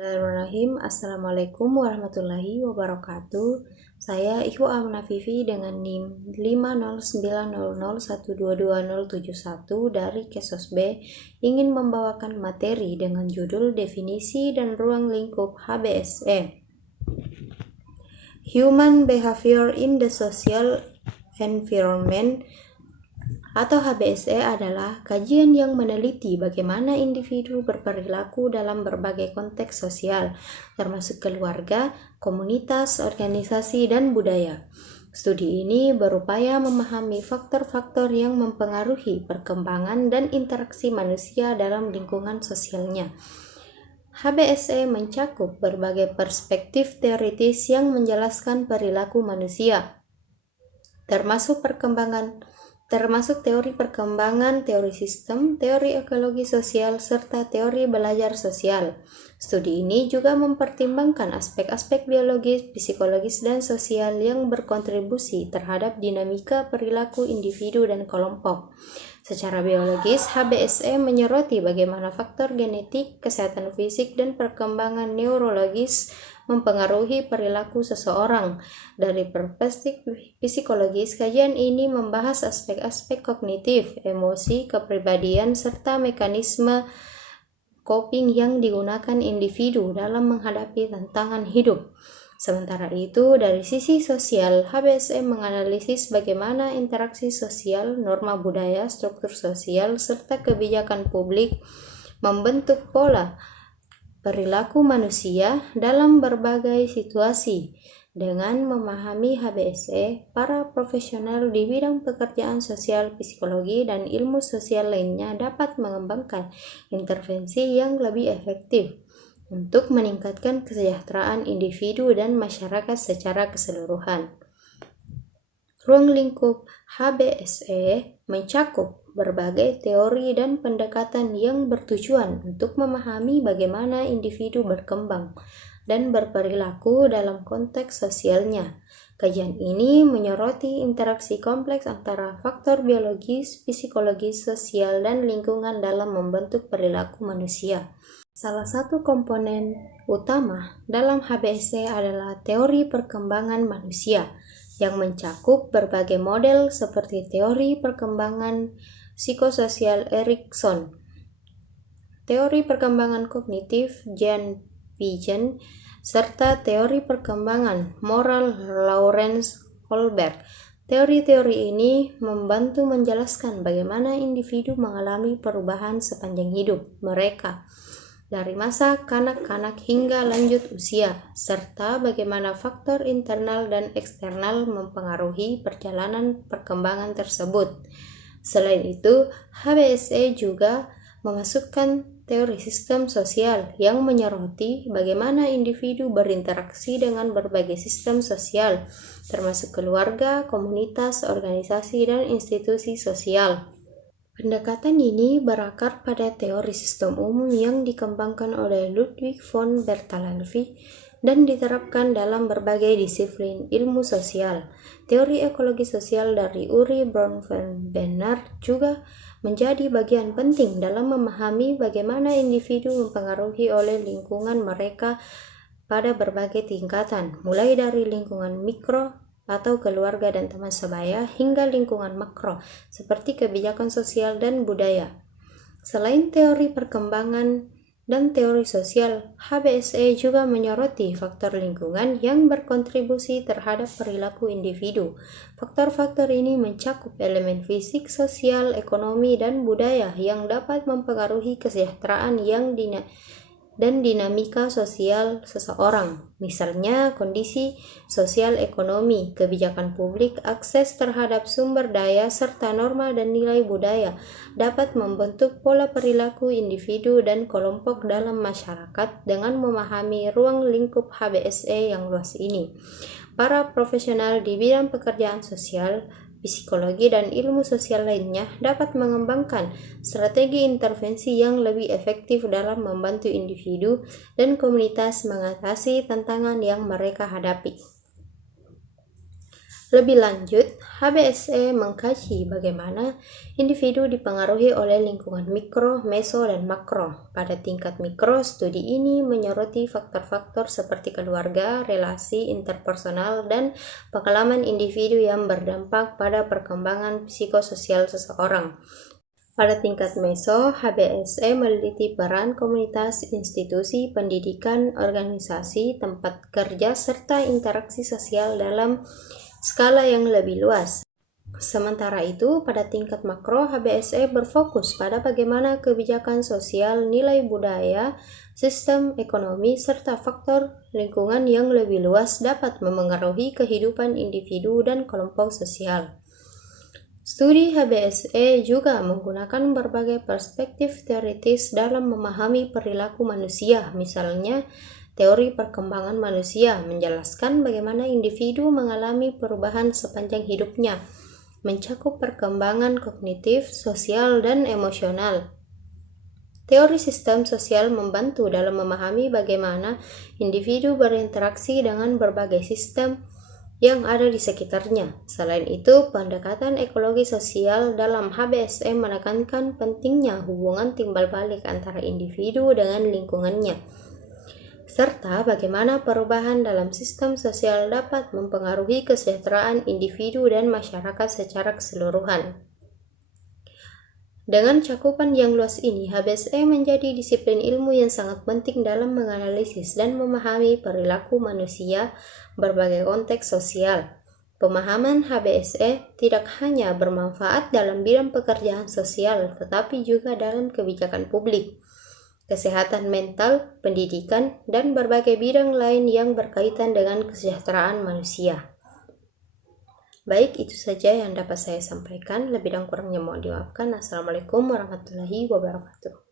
Bismillahirrahmanirrahim. Assalamualaikum warahmatullahi wabarakatuh. Saya Ibu Amna Vivi dengan NIM 50900122071 dari Kesos B ingin membawakan materi dengan judul definisi dan ruang lingkup HBSE. Human Behavior in the Social Environment atau HBSE adalah kajian yang meneliti bagaimana individu berperilaku dalam berbagai konteks sosial, termasuk keluarga, komunitas, organisasi, dan budaya. Studi ini berupaya memahami faktor-faktor yang mempengaruhi perkembangan dan interaksi manusia dalam lingkungan sosialnya. HBSE mencakup berbagai perspektif teoritis yang menjelaskan perilaku manusia, termasuk teori perkembangan, teori sistem, teori ekologi sosial, serta teori belajar sosial. Studi ini juga mempertimbangkan aspek-aspek biologis, psikologis, dan sosial yang berkontribusi terhadap dinamika perilaku individu dan kelompok. Secara biologis, HBSE menyoroti bagaimana faktor genetik, kesehatan fisik, dan perkembangan neurologis mempengaruhi perilaku seseorang. Dari perspektif psikologis, kajian ini membahas aspek-aspek kognitif, emosi, kepribadian, serta mekanisme coping yang digunakan individu dalam menghadapi tantangan hidup. Sementara itu, dari sisi sosial, HBSE menganalisis bagaimana interaksi sosial, norma budaya, struktur sosial, serta kebijakan publik membentuk pola perilaku manusia dalam berbagai situasi. Dengan memahami HBSE, para profesional di bidang pekerjaan sosial, psikologi, dan ilmu sosial lainnya dapat mengembangkan intervensi yang lebih efektif untuk meningkatkan kesejahteraan individu dan masyarakat secara keseluruhan. Ruang lingkup HBSE mencakup berbagai teori dan pendekatan yang bertujuan untuk memahami bagaimana individu berkembang dan berperilaku dalam konteks sosialnya. Kajian ini menyoroti interaksi kompleks antara faktor biologis, psikologis, sosial, dan lingkungan dalam membentuk perilaku manusia. Salah satu komponen utama dalam HBSE adalah teori perkembangan manusia yang mencakup berbagai model seperti teori perkembangan psikososial Erikson, teori perkembangan kognitif Jan Piaget, serta teori perkembangan moral Lawrence Kohlberg. Teori-teori ini membantu menjelaskan bagaimana individu mengalami perubahan sepanjang hidup mereka, dari masa kanak-kanak hingga lanjut usia, serta bagaimana faktor internal dan eksternal mempengaruhi perjalanan perkembangan tersebut. Selain itu, HBSE juga memasukkan teori sistem sosial yang menyoroti bagaimana individu berinteraksi dengan berbagai sistem sosial, termasuk keluarga, komunitas, organisasi, dan institusi sosial. Pendekatan ini berakar pada teori sistem umum yang dikembangkan oleh Ludwig von Bertalanffy dan diterapkan dalam berbagai disiplin ilmu sosial. Teori ekologi sosial dari Uri Bronfenbrenner juga menjadi bagian penting dalam memahami bagaimana individu mempengaruhi oleh lingkungan mereka pada berbagai tingkatan, mulai dari lingkungan mikro atau keluarga dan teman sebaya hingga lingkungan makro seperti kebijakan sosial dan budaya. Selain teori perkembangan dan teori sosial, HBSE juga menyoroti faktor lingkungan yang berkontribusi terhadap perilaku individu. Faktor-faktor ini mencakup elemen fisik, sosial, ekonomi, dan budaya yang dapat mempengaruhi kesejahteraan dan dinamika sosial seseorang. Misalnya, kondisi sosial ekonomi, kebijakan publik, akses terhadap sumber daya, serta norma dan nilai budaya dapat membentuk pola perilaku individu dan kelompok dalam masyarakat. Dengan memahami ruang lingkup HBSE yang luas ini, para profesional di bidang pekerjaan sosial, psikologi, dan ilmu sosial lainnya dapat mengembangkan strategi intervensi yang lebih efektif dalam membantu individu dan komunitas mengatasi tantangan yang mereka hadapi. Lebih lanjut, HBSE mengkaji bagaimana individu dipengaruhi oleh lingkungan mikro, meso, dan makro. Pada tingkat mikro, studi ini menyoroti faktor-faktor seperti keluarga, relasi interpersonal, dan pengalaman individu yang berdampak pada perkembangan psikososial seseorang. Pada tingkat meso, HBSE meneliti peran komunitas, institusi, pendidikan, organisasi, tempat kerja, serta interaksi sosial dalam skala yang lebih luas. Sementara itu, pada tingkat makro, HBSE berfokus pada bagaimana kebijakan sosial, nilai budaya, sistem ekonomi, serta faktor lingkungan yang lebih luas dapat memengaruhi kehidupan individu dan kelompok sosial. Studi HBSE juga menggunakan berbagai perspektif teoritis dalam memahami perilaku manusia, misalnya teori perkembangan manusia menjelaskan bagaimana individu mengalami perubahan sepanjang hidupnya, mencakup perkembangan kognitif, sosial, dan emosional. Teori sistem sosial membantu dalam memahami bagaimana individu berinteraksi dengan berbagai sistem yang ada di sekitarnya. Selain itu, pendekatan ekologi sosial dalam HBSE menekankan pentingnya hubungan timbal balik antara individu dengan lingkungannya, serta bagaimana perubahan dalam sistem sosial dapat mempengaruhi kesejahteraan individu dan masyarakat secara keseluruhan. Dengan cakupan yang luas ini, HBSE menjadi disiplin ilmu yang sangat penting dalam menganalisis dan memahami perilaku manusia berbagai konteks sosial. Pemahaman HBSE tidak hanya bermanfaat dalam bidang pekerjaan sosial, tetapi juga dalam kebijakan publik, kesehatan mental, pendidikan, dan berbagai bidang lain yang berkaitan dengan kesejahteraan manusia. Baik, itu saja yang dapat saya sampaikan. Lebih dan kurangnya mohon dimaafkan. Assalamualaikum warahmatullahi wabarakatuh.